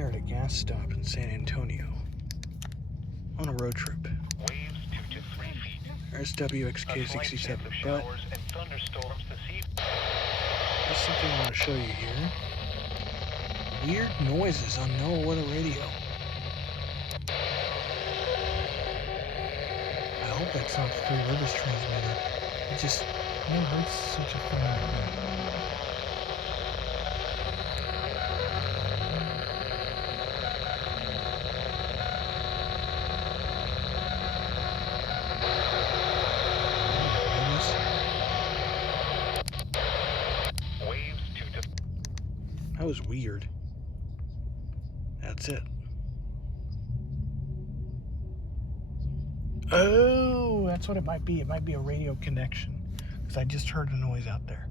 here at a gas stop in San Antonio on a road trip. Waves 2 to 3 feet. There's WXK67, but there's something I want to show you here. Weird noises on NOAA weather radio. I hope that's not the Three Rivers transmitter. It just never heard such a thing like that. That was weird. That's it. Oh, that's what it might be. It might be a radio connection, because I just heard a noise out there.